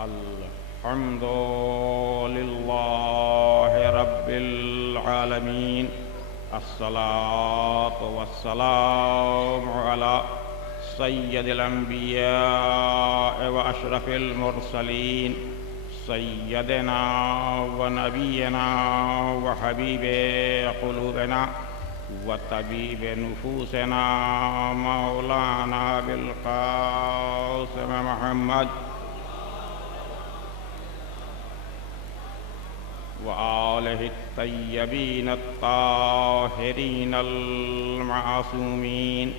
الحمد لله رب العالمين الصلاة والسلام على سيد الأنبياء وأشرف المرسلين سيدنا ونبينا وحبيب قلوبنا وطبيب نفوسنا مولانا بالقاسم محمد وآله الطيبين الطاهرين المعصومين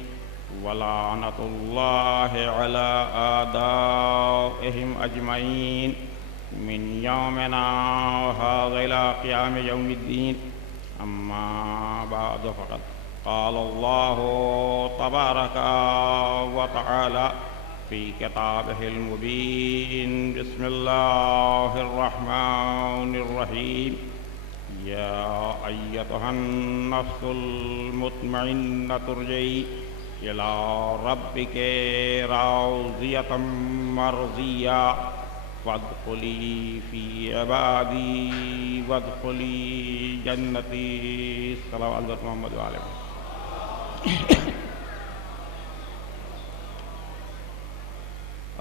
ولعنة الله على أعدائهم أجمعين من يومنا هذا إلى قيام يوم الدين. أما بعد فقد قال الله تبارك وتعالى في كتابه المبين. بسم الله الرحمن الرحيم. يا أيتها النفس المطمئنة ارجعي إلى ربك راضية مرضية فادخلي في عبادي وادخلي جنتي. صلوات حضرت محمد وعلى آله.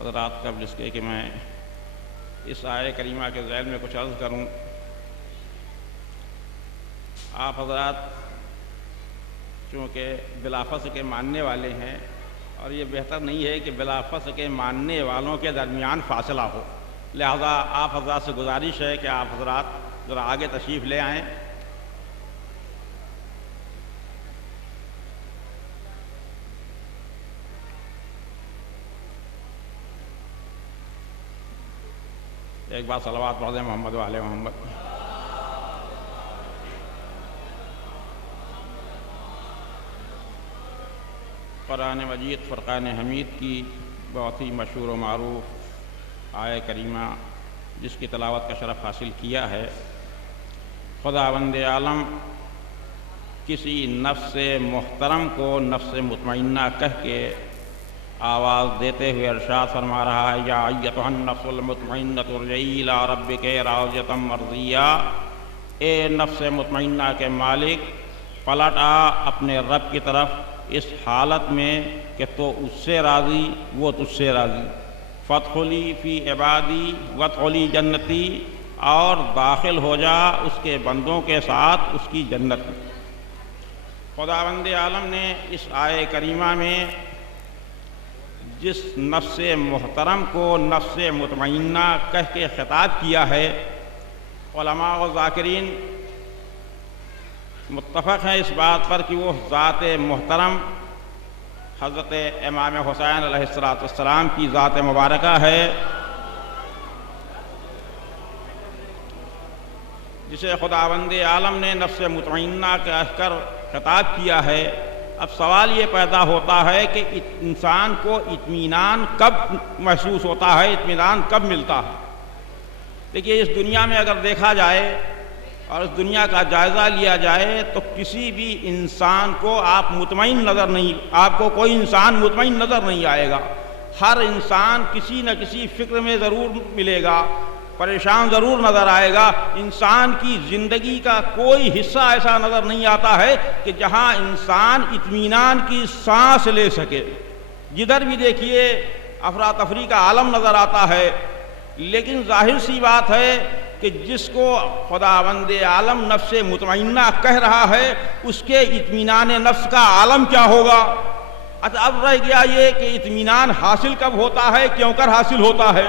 حضرات قبل اس کے کہ میں اس آیہ کریمہ کے ذیل میں کچھ عرض کروں، آپ حضرات چونکہ بلافظ کے ماننے والے ہیں اور یہ بہتر نہیں ہے کہ بلافظ کے ماننے والوں کے درمیان فاصلہ ہو، لہذا آپ حضرات سے گزارش ہے کہ آپ حضرات ذرا آگے تشریف لے آئیں. ایک بار صلوات پڑھ دیں محمد و آل محمد. قرآن مجید فرقان حمید کی بہت ہی مشہور و معروف آیہ کریمہ جس کی تلاوت کا شرف حاصل کیا ہے. خداوند عالم کسی نفس محترم کو نفس مطمئنہ کہہ کے آواز دیتے ہوئے ارشاد فرما رہا ہے، یا ایتھا النفس المطمئنۃ ارجعی الی ربک راضیۃ مرضیہ. اے نفس مطمئنہ کے مالک، پلٹ آ اپنے رب کی طرف اس حالت میں کہ تو اس سے راضی، وہ تجھ سے راضی. فادخلی فی عبادی وادخلی جنتی، اور داخل ہو جا اس کے بندوں کے ساتھ اس کی جنت میں. خداوند عالم نے اس آیہ کریمہ میں جس نفس محترم کو نفس مطمئنہ کہہ کے خطاب کیا ہے، علماء و ذاکرین متفق ہیں اس بات پر کہ وہ ذات محترم حضرت امام حسین علیہ السلام کی ذات مبارکہ ہے، جسے خداوند عالم نے نفس مطمئنہ کہہ کر خطاب کیا ہے. اب سوال یہ پیدا ہوتا ہے کہ انسان کو اطمینان کب محسوس ہوتا ہے، اطمینان کب ملتا ہے؟ دیکھیے، اس دنیا میں اگر دیکھا جائے اور اس دنیا کا جائزہ لیا جائے تو کسی بھی انسان کو آپ کو کوئی انسان مطمئن نظر نہیں آئے گا. ہر انسان کسی نہ کسی فکر میں ضرور ملے گا، پریشان ضرور نظر آئے گا. انسان کی زندگی کا کوئی حصہ ایسا نظر نہیں آتا ہے کہ جہاں انسان اطمینان کی سانس لے سکے. جدھر بھی دیکھیے افراتفری کا عالم نظر آتا ہے. لیکن ظاہر سی بات ہے کہ جس کو خداوند عالم نفس مطمئنہ کہہ رہا ہے اس کے اطمینان نفس کا عالم کیا ہوگا؟ اب رہ گیا یہ کہ اطمینان حاصل کب ہوتا ہے، کیوں کر حاصل ہوتا ہے.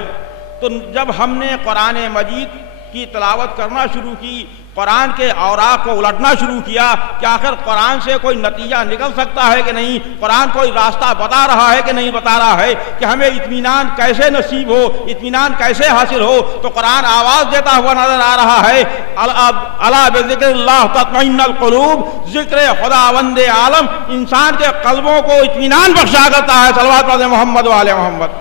تو جب ہم نے قرآن مجید کی تلاوت کرنا شروع کی، قرآن کے اوراق کو الٹنا شروع کیا کہ آخر قرآن سے کوئی نتیجہ نکل سکتا ہے کہ نہیں، قرآن کوئی راستہ بتا رہا ہے کہ نہیں بتا رہا ہے کہ ہمیں اطمینان کیسے نصیب ہو، اطمینان کیسے حاصل ہو. تو قرآن آواز دیتا ہوا نظر آ رہا ہے، الا بذکر اللہ تطمئن القلوب. ذکر خداوند عالم انسان کے قلبوں کو اطمینان بخشا کرتا ہے. صلوات پڑھیں محمد و آل محمد.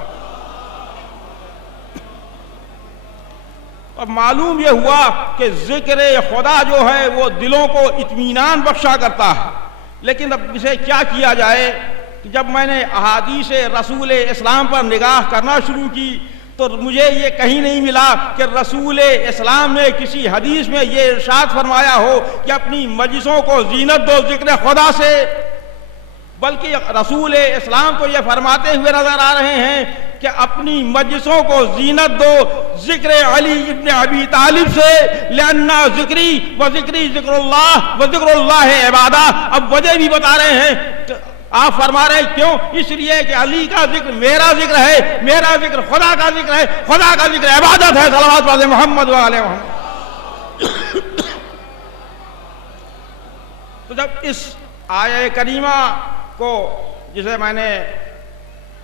اب معلوم یہ ہوا کہ ذکر خدا جو ہے وہ دلوں کو اطمینان بخشا کرتا ہے. لیکن اب اسے کیا کیا جائے؟ کہ جب میں نے احادیث رسول اسلام پر نگاہ کرنا شروع کی تو مجھے یہ کہیں نہیں ملا کہ رسول اسلام نے کسی حدیث میں یہ ارشاد فرمایا ہو کہ اپنی مجلسوں کو زینت دو ذکر خدا سے، بلکہ رسول اسلام تو یہ فرماتے ہوئے نظر آ رہے ہیں کہ اپنی مجلسوں کو زینت دو ذکر علی ابن ابی طالب سے، لأن ذکری و ذکری ذکر اللہ و ذکر اللہ عبادہ۔ اب وجہ بھی بتا رہے ہیں، آپ فرما رہے ہیں کیوں؟ اس لیے کہ علی کا ذکر میرا ذکر ہے، میرا ذکر خدا کا ذکر ہے، خدا کا ذکر عبادت ہے۔ صلوات پڑھیں محمد و آل محمد۔ تو جب اس آیہ کریمہ کو، جسے میں نے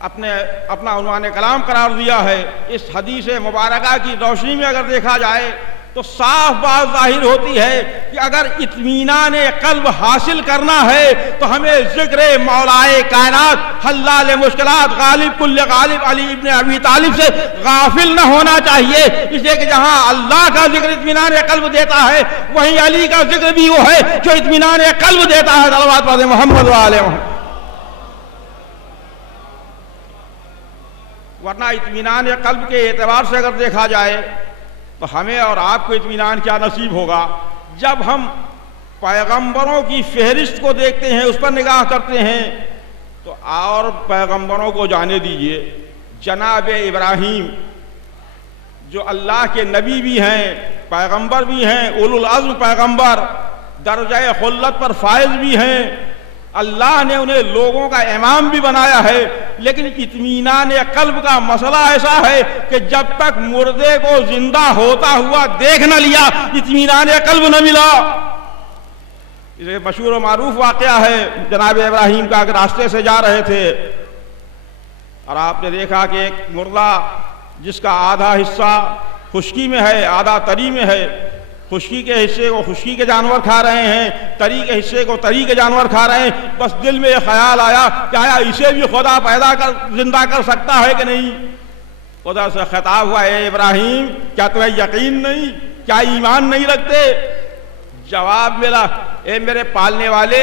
اپنا عنوان کلام قرار دیا ہے، اس حدیث مبارکہ کی روشنی میں اگر دیکھا جائے تو صاف بات ظاہر ہوتی ہے کہ اگر اطمینان قلب حاصل کرنا ہے تو ہمیں ذکر مولائے کائنات حلال مشکلات غالب کل غالب علی ابن ابی طالب سے غافل نہ ہونا چاہیے، اس لیے کہ جہاں اللہ کا ذکر اطمینان قلب دیتا ہے وہیں علی کا ذکر بھی وہ ہے جو اطمینان قلب دیتا ہے۔ صلوات پڑھیں محمد و آل محمد۔ ورنہ اطمینان قلب کے اعتبار سے اگر دیکھا جائے تو ہمیں اور آپ کو اطمینان کیا نصیب ہوگا جب ہم پیغمبروں کی فہرست کو دیکھتے ہیں، اس پر نگاہ کرتے ہیں تو اور پیغمبروں کو جانے دیجئے، جناب ابراہیم جو اللہ کے نبی بھی ہیں، پیغمبر بھی ہیں، اولو العزم پیغمبر، درجہ خلت پر فائز بھی ہیں، اللہ نے انہیں لوگوں کا امام بھی بنایا ہے، لیکن اطمینان قلب کا مسئلہ ایسا ہے کہ جب تک مردے کو زندہ ہوتا ہوا دیکھ نہ لیا اطمینان قلب نہ ملا۔ یہ مشہور و معروف واقعہ ہے جناب ابراہیم کا، کہ راستے سے جا رہے تھے اور آپ نے دیکھا کہ ایک مردہ جس کا آدھا حصہ خشکی میں ہے آدھا تری میں ہے، خشکی کے حصے کو خشکی کے جانور کھا رہے ہیں، تری کے حصے کو تری کے جانور کھا رہے ہیں۔ بس دل میں یہ خیال آیا کہ آیا اسے بھی خدا پیدا کر زندہ کر سکتا ہے کہ نہیں؟ خدا سے خطاب ہوا، اے ابراہیم کیا تمہیں یقین نہیں، کیا ایمان نہیں رکھتے؟ جواب ملا، اے میرے پالنے والے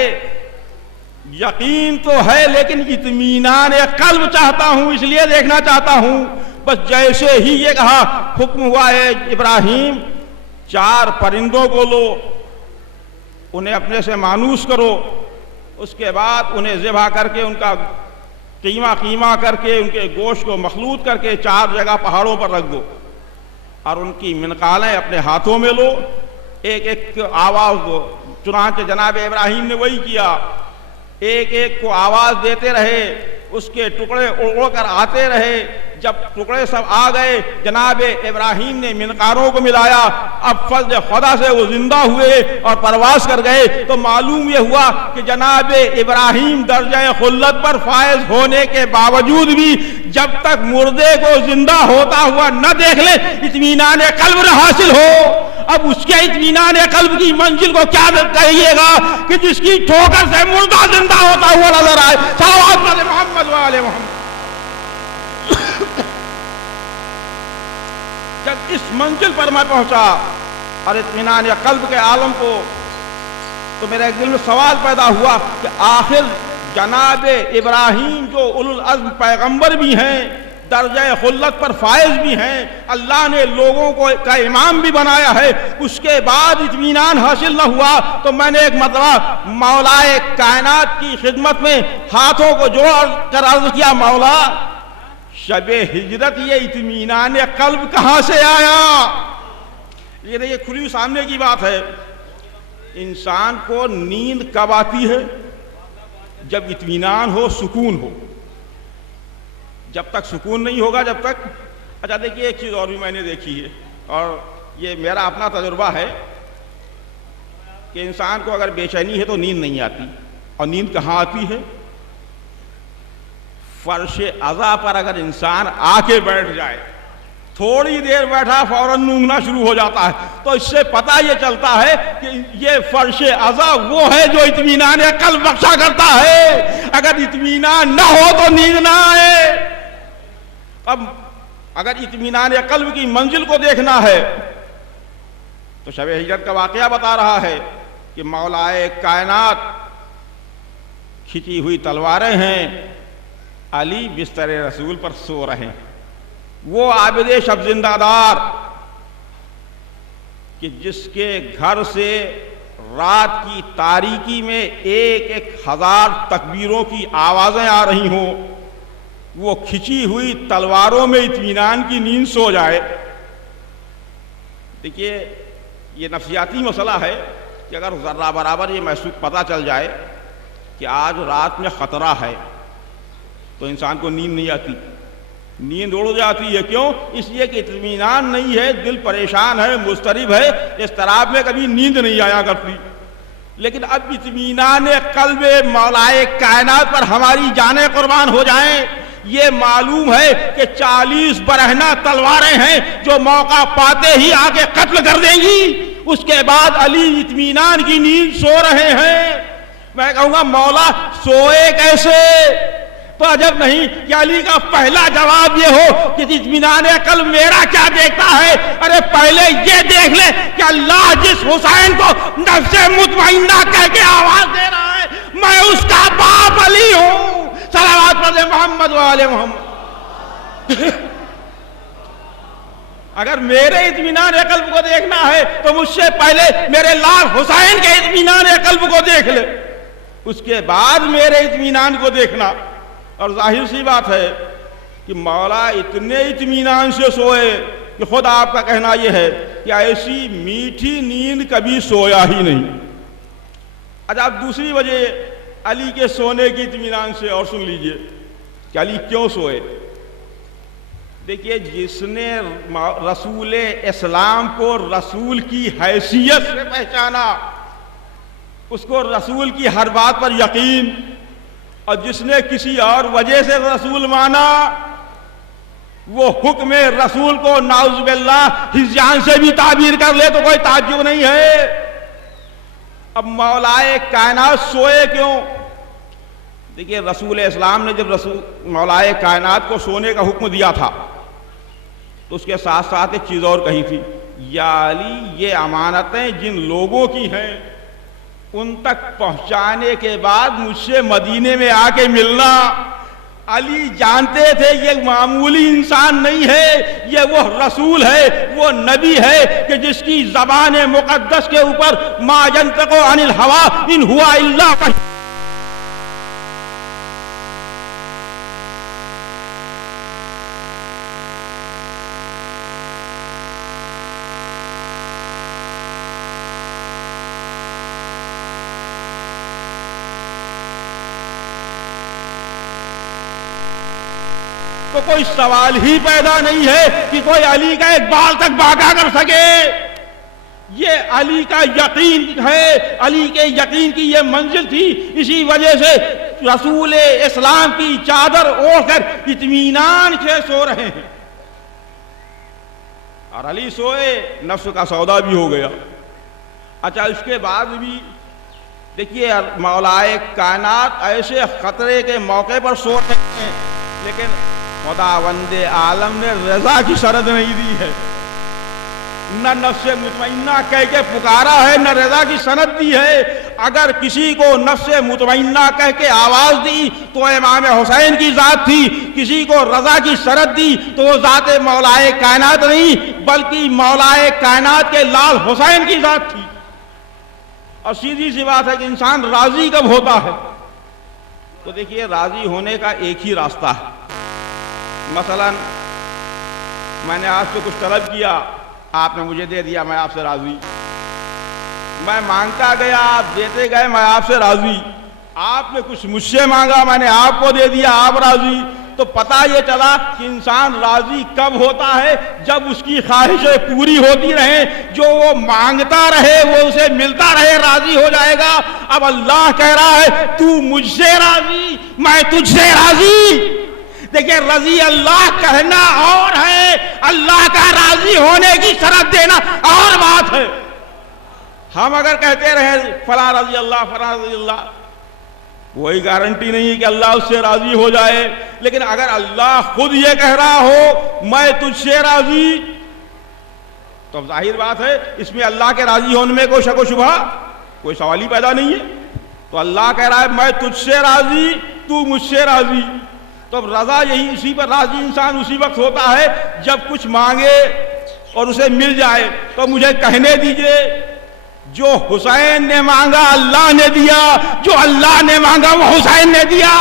یقین تو ہے لیکن اطمینان قلب چاہتا ہوں، اس لیے دیکھنا چاہتا ہوں۔ بس جیسے ہی یہ کہا حکم ہوا، اے ابراہیم 4 پرندوں کو لو، انہیں اپنے سے مانوس کرو، اس کے بعد انہیں ذبح کر کے ان کا قیمہ کر کے ان کے گوشت کو مخلوط کر کے 4 جگہ پہاڑوں پر رکھ دو اور ان کی منقالیں اپنے ہاتھوں میں لو، ایک ایک آواز دو۔ چنانچہ جناب ابراہیم نے وہی کیا، ایک ایک کو آواز دیتے رہے، اس کے ٹکڑے اڑ کر آتے رہے۔ جب ٹکڑے سب آ گئے جناب ابراہیم نے منقاروں کو ملایا، اب فضل خدا سے وہ زندہ ہوئے اور پرواز کر گئے۔ تو معلوم یہ ہوا کہ جناب ابراہیم درجہ خلت پر فائز ہونے کے باوجود بھی جب تک مردے کو زندہ ہوتا ہوا نہ دیکھ لے اطمینان قلب نہ حاصل ہو۔ اب اس کے اطمینان قلب کی منزل کو کیا کہیے گا کہ جس کی ٹھوکر سے مردہ زندہ ہوتا ہوا نظر آئے۔ صلوات علی محمد و آل محمد۔ جب اس منزل پر میں پہنچا اور اطمینان قلب کے عالم کو، تو میرے دل میں سوال پیدا ہوا کہ آخر جناب ابراہیم جو اولو العزم پیغمبر بھی ہیں، درجہ خلت پر فائز بھی ہیں، اللہ نے لوگوں کو کا امام بھی بنایا ہے، اس کے بعد اطمینان حاصل نہ ہوا۔ تو میں نے ایک مرتبہ مولائے کائنات کی خدمت میں ہاتھوں کو جوڑ کر عرض کیا، مولا شب ہجرت یہ اطمینان قلب کہاں سے آیا؟ یہ دیکھیے کھلی سامنے کی بات ہے۔ انسان کو نیند کب آتی ہے؟ جب اطمینان ہو، سکون ہو۔ جب تک سکون نہیں ہوگا، جب تک اچھا دیکھیے ایک چیز اور بھی میں نے دیکھی ہے، اور یہ میرا اپنا تجربہ ہے کہ انسان کو اگر بے چینی ہے تو نیند نہیں آتی، اور نیند کہاں آتی ہے؟ فرش عزا پر اگر انسان آ کے بیٹھ جائے، تھوڑی دیر بیٹھا فوراً اونگنا شروع ہو جاتا ہے، تو اس سے پتہ یہ چلتا ہے کہ یہ فرش عزا وہ ہے جو اطمینان قلب بخشا کرتا ہے۔ اگر اطمینان نہ ہو تو نیند نہ آئے۔ اب اگر اطمینان قلب کی منزل کو دیکھنا ہے تو شب ہجرت کا واقعہ بتا رہا ہے کہ مولائے کائنات کھچی ہوئی تلواریں ہیں، علی بستر رسول پر سو رہے ہیں، وہ عابد شب زندہ دار کہ جس کے گھر سے رات کی تاریکی میں 1,000 تکبیروں کی آوازیں آ رہی ہوں، وہ کھچی ہوئی تلواروں میں اطمینان کی نیند سو جائے۔ دیکھیے یہ نفسیاتی مسئلہ ہے کہ اگر ذرہ برابر یہ محسوس پتہ چل جائے کہ آج رات میں خطرہ ہے تو انسان کو نیند نہیں آتی، نیند اڑ جاتی ہے۔ کیوں؟ اس لیے کہ اطمینان نہیں ہے، دل پریشان ہے، مضطرب ہے، اضطراب میں کبھی نیند نہیں آیا کرتی۔ لیکن اب اطمینان قلب مولائے کائنات پر ہماری جانیں قربان ہو جائیں، یہ معلوم ہے کہ 40 برہنہ تلواریں ہیں جو موقع پاتے ہی آگے قتل کر دیں گی۔ اس کے بعد علی اطمینان کی نیند سو رہے ہیں۔ میں کہوں گا مولا سوئے کیسے؟ تو عجب نہیں کہ علی کا پہلا جواب یہ ہو کہ اطمینان قلب میرا کیا دیکھتا ہے؟ ارے پہلے یہ دیکھ لے کہ اللہ جس حسین کو نفس مطمئنہ کہہ کے آواز دے رہا ہے، میں اس کا باپ علی ہوں۔ صلوات پڑھ محمد و آل محمد۔ اگر میرے اطمینان قلب کو دیکھنا ہے تو مجھ سے پہلے میرے لال حسین کے اطمینان قلب کو دیکھ لے، اس کے بعد میرے اطمینان کو دیکھنا۔ اور ظاہر سی بات ہے کہ مولا اتنے اطمینان سے سوئے کہ خود آپ کا کہنا یہ ہے کہ ایسی میٹھی نیند کبھی سویا ہی نہیں۔ اچھا اب دوسری وجہ علی کے سونے کی اطمینان سے اور سن لیجئے کہ علی کیوں سوئے۔ دیکھیے جس نے رسول اسلام کو رسول کی حیثیت سے پہچانا، اس کو رسول کی ہر بات پر یقین، اور جس نے کسی اور وجہ سے رسول مانا، وہ حکم رسول کو نعوذ باللہ ہذیان سے بھی تعبیر کر لے تو کوئی تعجب نہیں ہے۔ اب مولائے کائنات سوئے کیوں؟ دیکھیے رسول اسلام نے جب مولائے کائنات کو سونے کا حکم دیا تھا تو اس کے ساتھ ساتھ ایک چیز اور کہی تھی، یا علی یہ امانتیں جن لوگوں کی ہیں ان تک پہنچانے کے بعد مجھ سے مدینے میں آ کے ملنا۔ علی جانتے تھے یہ معمولی انسان نہیں ہے، یہ وہ رسول ہے، وہ نبی ہے کہ جس کی زبان مقدس کے اوپر ما ینطق عن الہوی ان ہوا الا وحی۔ تو کوئی سوال ہی پیدا نہیں ہے کہ کوئی علی کا ایک بال تک باقا کر سکے۔ یہ علی کا یقین ہے، علی کے یقین کی یہ منزل تھی، اسی وجہ سے رسول اسلام کی چادر اوڑھ کر اطمینان سے سو رہے ہیں۔ اور علی سوئے، نفس کا سودا بھی ہو گیا۔ اچھا اس کے بعد بھی دیکھیے مولائے کائنات ایسے خطرے کے موقع پر سو رہے ہیں، لیکن خداوند عالم نے رضا کی شرط نہیں دی ہے، نہ نفس مطمئنہ کہہ کے پکارا ہے، نہ رضا کی شرط دی ہے۔ اگر کسی کو نفس مطمئنہ کہہ کے آواز دی تو امام حسین کی ذات تھی، کسی کو رضا کی شرط دی تو وہ ذات مولائے کائنات نہیں بلکہ مولائے کائنات کے لال حسین کی ذات تھی۔ اور سیدھی سی بات ہے کہ انسان راضی کب ہوتا ہے؟ تو دیکھیے راضی ہونے کا ایک ہی راستہ ہے۔ مثلا میں نے آپ سے کچھ طلب کیا، آپ نے مجھے دے دیا، میں آپ سے راضی۔ میں مانگتا گیا، آپ دیتے گئے، میں آپ سے راضی۔ آپ نے کچھ مجھ سے مانگا، میں نے آپ کو دے دیا، آپ راضی۔ تو پتہ یہ چلا کہ انسان راضی کب ہوتا ہے؟ جب اس کی خواہشیں پوری ہوتی رہیں، جو وہ مانگتا رہے وہ اسے ملتا رہے، راضی ہو جائے گا۔ اب اللہ کہہ رہا ہے تو مجھ سے راضی، میں تجھ سے راضی۔ دیکھیں رضی اللہ کہنا اور ہے، اللہ کا راضی ہونے کی شرط دینا اور بات ہے۔ ہم اگر کہتے رہے فلاں رضی اللہ فلاں رضی اللہ، کوئی گارنٹی نہیں کہ اللہ اس سے راضی ہو جائے۔ لیکن اگر اللہ خود یہ کہہ رہا ہو میں تجھ سے راضی، تو ظاہر بات ہے اس میں اللہ کے راضی ہونے میں کوئی شک و شبہ، کوئی سوال ہی پیدا نہیں ہے۔ تو اللہ کہہ رہا ہے میں تجھ سے راضی، تو مجھ سے راضی۔ تو اب رضا یہی اسی پر راضی انسان اسی وقت ہوتا ہے جب کچھ مانگے اور اسے مل جائے. تو مجھے کہنے دیجئے جو حسین نے مانگا اللہ نے دیا, جو اللہ نے مانگا وہ حسین نے دیا.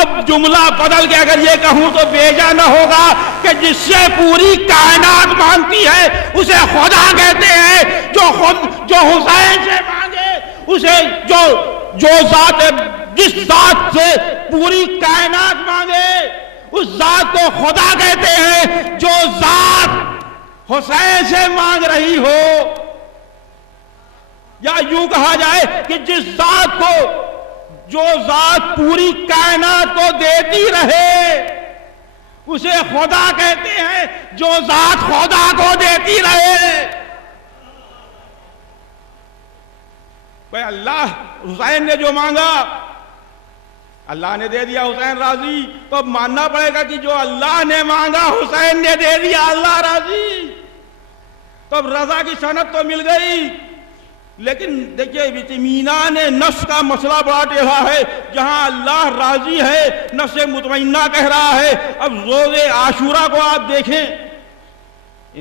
اب جملہ بدل کے اگر یہ کہوں تو بیجا نہ ہوگا کہ جس سے پوری کائنات مانگتی ہے اسے خدا کہتے ہیں. جو حسین سے مانگے اسے جو ذات, جس ذات سے پوری کائنات مانگے اس ذات کو خدا کہتے ہیں. جو ذات حسین سے مانگ رہی ہو, یا یوں کہا جائے کہ جس ذات کو, جو ذات پوری کائنات کو دیتی رہے اسے خدا کہتے ہیں. جو ذات خدا کو دیتی رہے. بھئی اللہ حسین نے جو مانگا اللہ نے دے دیا, حسین راضی. تو اب ماننا پڑے گا کہ جو اللہ نے مانگا حسین نے دے دیا, اللہ راضی. تو اب رضا کی صنعت تو مل گئی. لیکن دیکھیے اطمینان نفس کا مسئلہ بڑا ٹیڑھا ہے. جہاں اللہ راضی ہے نفس مطمئنہ کہہ رہا ہے. اب روز عاشورہ کو آپ دیکھیں,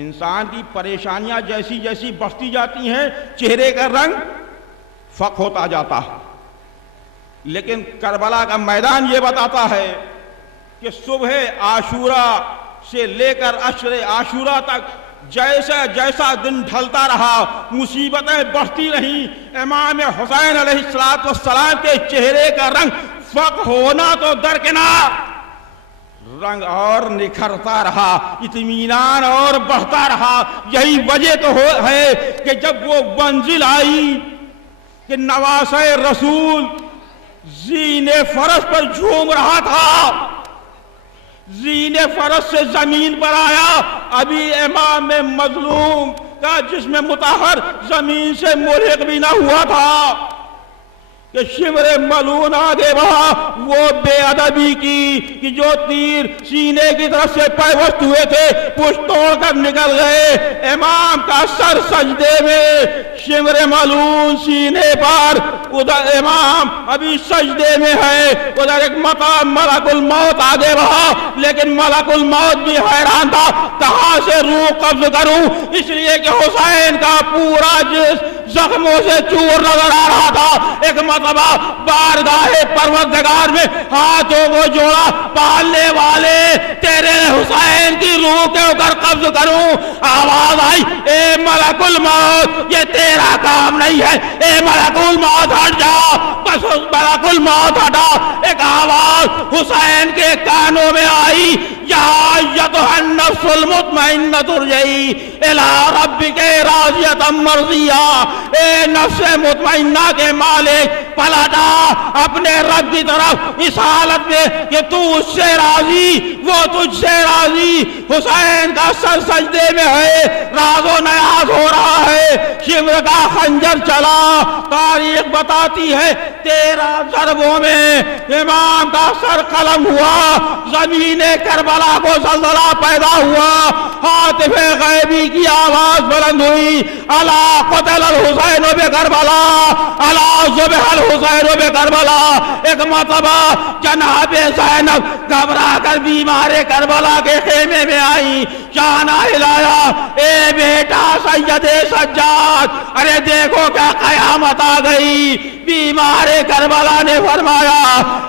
انسان کی پریشانیاں جیسی جیسی بڑھتی جاتی ہیں چہرے کا رنگ فق ہوتا جاتا ہے. لیکن کربلا کا میدان یہ بتاتا ہے کہ صبح عاشورہ سے لے کر عشر عاشورہ تک جیسا دن ڈھلتا رہا مصیبتیں بڑھتی رہیں. امام حسین علیہ السلام کے چہرے کا رنگ فق ہونا تو درکنار, رنگ اور نکھرتا رہا, اطمینان اور بڑھتا رہا. یہی وجہ تو ہے کہ جب وہ منزل آئی کہ نواسہ رسول زین فرش پر جھوم رہا تھا, زین فرش سے زمین پر آیا. ابھی امام مظلوم کا جسم مطہر زمین سے ملحق بھی نہ ہوا تھا کہ شمر ملون آگے بڑھا. وہ بے ادبی کی کہ جو تیر سینے کی طرف سے پیوست ہوئے تھے پشت توڑ کر نکل گئے. امام کا سر سجدے میں, شمر ملون سینے پر, ادھر امام ابھی سجدے میں ہے. ادھر ایک مقام ملک الموت آگے بڑھا, لیکن ملک الموت بھی حیران تھا کہاں سے روح قبض کروں, اس لیے کہ حسین کا پورا جسم زخموں سے چور نظر آ رہا تھا. ایک مرتبہ بارگاہ پروردگار میں ہاتھوں کو جوڑا, پالنے والے تیرے حسین کی روح کے اوپر قبض کروں. آواز آئی, اے ملک الموت یہ تیرا کام نہیں ہے, اے ملک الموت ہٹ جا. بس اس ملک الموت ہٹا. ایک آواز حسین کے کانوں میں آئی, یا ایتھا النفس المطمئنۃ ارجعی الی ربک راضیۃ مرضیہ. اے نفس مطمئنہ کے مالک پلٹا اپنے رب کی طرف اس حالت میں کہ تو اس سے راضی, وہ تجھ سے راضی. حسین کا سر سجدے میں ہے, راز و نیاز ہو رہا ہے, شمر کا خنجر چلا. تاریخ بتاتی ہے 13 ضربوں میں امام کا سر قلم ہوا, زمین کربلا کو زلزلہ پیدا ہوا. ہاتف غیبی کی آواز بلند ہوئی, الا قتل الحسین بکربلا, الا ذبح الحسین بکربلا. ایک مرتبہ جناب زینب گھبرا کر بیمار کربلا کے خیمے میں آئی, شانہ ہلایا, اے بیٹا سید سجاد, ارے دیکھو کیا قیامت آ گئی. بیمار کربلا نے فرمایا,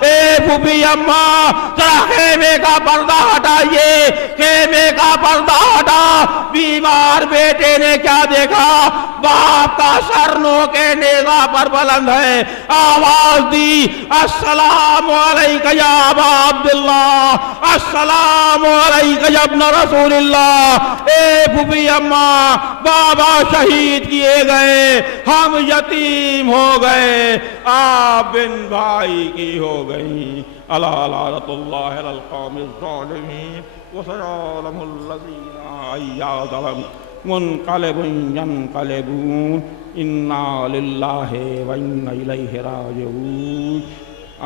اے پھوپھی اماں ذرا خیمے کا پردہ ہٹائیے, خیمے کا پردہ ہٹا. بیمار بیٹے نے کیا دیکھا, باپ کا سر نو کے نیزہ پر بلند ہے. آواز دی, السلام علیکہ یا ابا عبداللہ, السلام علیکہ یا ابن رسول اللہ. اے پھوپھی اماں, بابا شہید کیے گئے, ہم یتیم ہو گئے, آپ بن بھائی کی ہو گئی. الا لعنۃ اللہ علی القوم الظالمین وسيعلم الذين أيا ظلموا منقلب ينقلبون إنا لله وإنا إليه راجعون.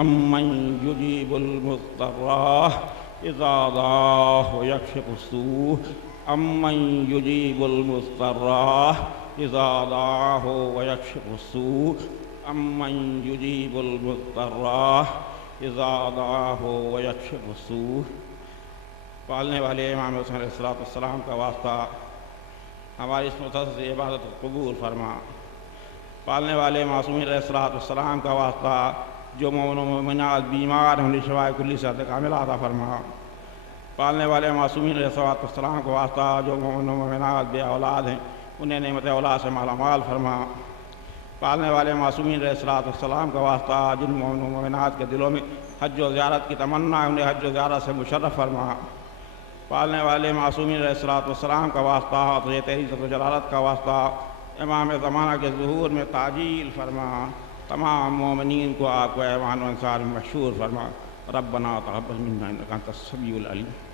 أمن يجيب المضطر إذا دعاه ويكشف السوء, أمن يجيب المضطر إذا دعاه ويكشف السوء, أمن يجيب المضطر اذا دعاہ ویکشف السوء۔ پالنے والے امام حسین علیہ السلام کا واسطہ ہماری اس مقدس عبادت کو قبول فرما۔ پالنے والے معصومین علیہ السلام کا واسطہ جو مومن و مومنات بیمار ہیں انہیں شفاء کلی صحت کاملہ عطا فرما۔ پالنے والے معصومین علیہ السلام کا واسطہ جو مومن و مومنات بے اولاد ہیں انہیں نعمت اولاد سے مالا مال فرما۔ پالنے والے معصومین علیہ السلام کا واسطہ جن مومن و مومنات کے دلوں میں حج و زیارت کی تمنا ہے انہیں حج و زیارت سے مشرف فرما۔ پالنے والے معصومین علیہ السلام کا واسطہ تجھے تیری عزت و جلالت کا واسطہ امام زمانہ کے ظہور میں تعجیل فرما۔ تمام مومنین کو آپ کو ایوان و انصار میں مشہور فرما۔ ربنا تقبل منا انک انت السمیع العلیم۔